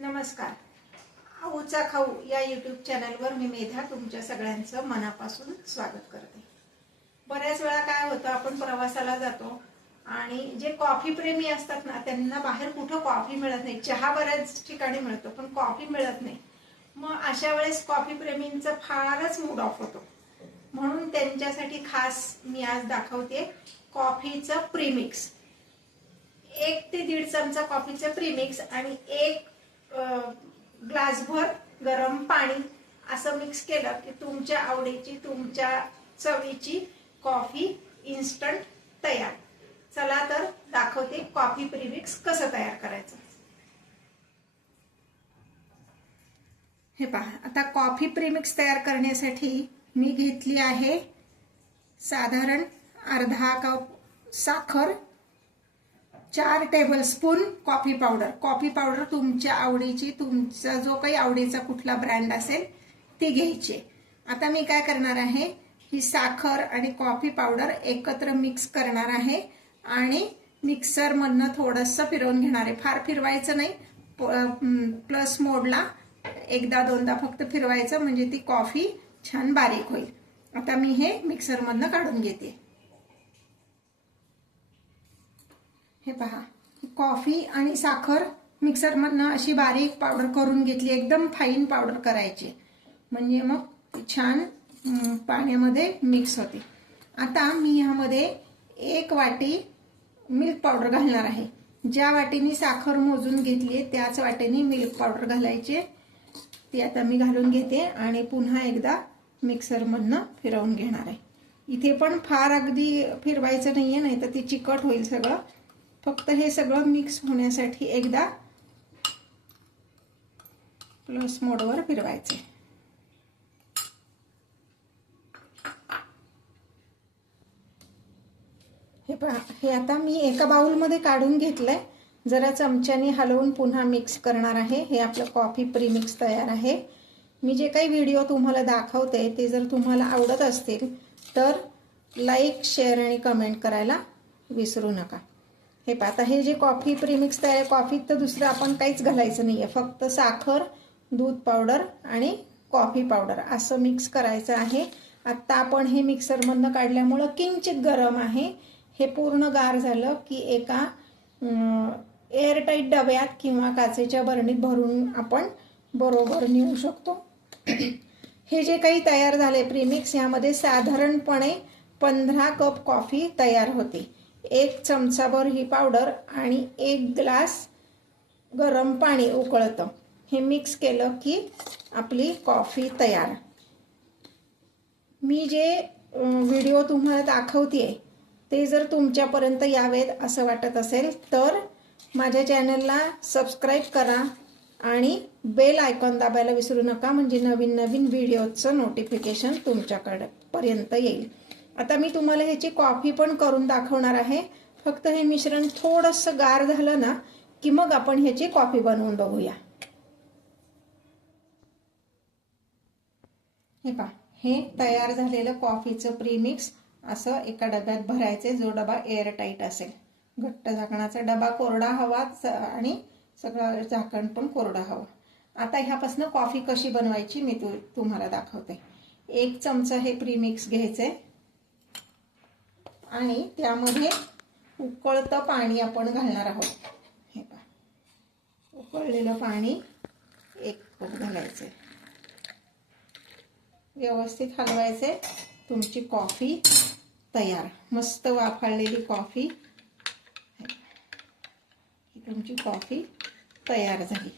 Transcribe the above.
नमस्कार. आऊचा खाऊ या यूट्यूब चॅनलवर मी मेधा तुमच्या सगळ्यांचं मनापासून स्वागत करते. बऱ्याच वेळा काय होतं आपण प्रवासाला जातो आणि जे कॉफी प्रेमी असतात ना त्यांना बाहेर कुठं कॉफी मिळत नाही. चहा बऱ्याच ठिकाणी मिळतो पण कॉफी मिळत नाही. मग अशा वेळेस कॉफी प्रेमींचा फारच मूड ऑफ होतो. म्हणून त्यांच्यासाठी खास मी आज दाखवते कॉफीचं प्रीमिक्स एक ते दीड चमचा कॉफीचं प्रीमिक्स आणि एक ग्लासभर गरम पाणी असं मिक्स केलं की तुमच्या आवडीची तुमच्या चवीची कॉफी इन्स्टंट तयार. चला तर दाखवते कॉफी प्रीमिक्स कसं तयार करायचं. हे पहा आता कॉफी प्रीमिक्स तयार करण्यासाठी मी घेतली आहे साधारण अर्धा कप साखर चार tablespoon coffee powder coffee powder तुमच्या आवडीची तुमचा जो काही आवडीचा कुठला ब्रँड असेल ती घ्यायची. आता मी काय करणार आहे ही साखर आणि कॉफी पावडर एकत्र मिक्स करणार आहे आणि मिक्सरमधनं थोडंसं फिरवून घेणार आहे. फार फिरवायचं नाही. प्लस मोडला एकदा दोनदा फक्त फिरवायचं म्हणजे ती कॉफी छान बारीक होईल. आता मी हे मिक्सरमधनं काढून घेते. हे पहा. कॉफी आणि साखर मिक्सरमधनं अशी बारीक पावडर करून घेतली. एकदम फाईन पावडर करायची. म्हणजे मग छान पाण्यामध्ये मिक्स होते. आता मी ह्यामध्ये एक वाटी मिल्क पावडर घालणार आहे. ज्या वाटीने साखर मोजून घेतली आहे त्याच वाटेने मिल्क पावडर घालायचे. ती आता मी घालून घेते आणि पुन्हा एकदा मिक्सरमधनं फिरवून घेणार आहे. इथे पण फार अगदी फिरवायचं नाही आहे नाही तर ती चिकट होईल सगळं. फक्त हे सगळं मिक्स होण्यासाठी एकदा प्लस मोडवर फिरवायचे. हे पहा हे आता मी एका बाउलमध्ये काढून घेतलंय. जरा चमच्याने हलवून पुन्हा मिक्स करणार आहे. हे आपलं कॉफी प्रीमिक्स तयार आहे. मी जे काही व्हिडिओ तुम्हाला दाखवते ते जर तुम्हाला आवडत असतील तर लाईक शेअर आणि कमेंट करायला विसरू नका. हे पहा आता हे जे कॉफी प्रीमिक्स तयार आहे कॉफीत तर दुसरं आपण काहीच घालायचं नाही आहे फक्त साखर दूध पावडर आणि कॉफी पावडर असं मिक्स करायचं आहे. आत्ता आपण हे मिक्सरमधनं काढल्यामुळं किंचित गरम आहे. हे पूर्ण गार झालं की एका एअरटाईट डब्यात किंवा काचेच्या बरणीत भरून आपण बरोबर नेऊ शकतो. हे जे काही तयार झाले प्रीमिक्स यामध्ये साधारणपणे पंधरा कप कॉफी तयार होते. एक चमचाभर ही पावडर आणि एक ग्लास गरम पाणी उकळतं. हे मिक्स केलं की आपली कॉफी तयार. मी जे व्हिडिओ तुम्हाला दाखवते ते जर तुमच्यापर्यंत यावेत असं वाटत असेल तर माझ्या चॅनलला सबस्क्राईब करा आणि बेल आयकॉन दाबायला विसरू नका म्हणजे नवीन नवीन व्हिडिओचं नोटिफिकेशन तुमच्याकडे पर्यंत येईल. आता मी तुम्हाला ह्याची कॉफी पण करून दाखवणार आहे. फक्त हे मिश्रण थोडंसं गार झालं ना की मग आपण ह्याची कॉफी बनवून बघूया. हे पा हे तयार झालेलं कॉफीचं प्रीमिक्स असं एका डब्यात भरायचे जो डबा एअरटाईट असेल. घट्ट झाकणाचा डबा कोरडा हवा आणि सगळं झाकण पण कोरडा हवं. आता ह्यापासून कॉफी कशी बनवायची मी तू तुम्हाला दाखवते. एक चमचा हे प्रीमिक्स आहे आणि त्यामध्ये उकळतं पाणी आपण घालणार आहोत. हे पा उकळलेलं पाणी एक कप घालायचं व्यवस्थित हलवायचे. तुमची कॉफी तयार. मस्त वाफाळलेली कॉफी. ही तुमची कॉफी तयार झाली.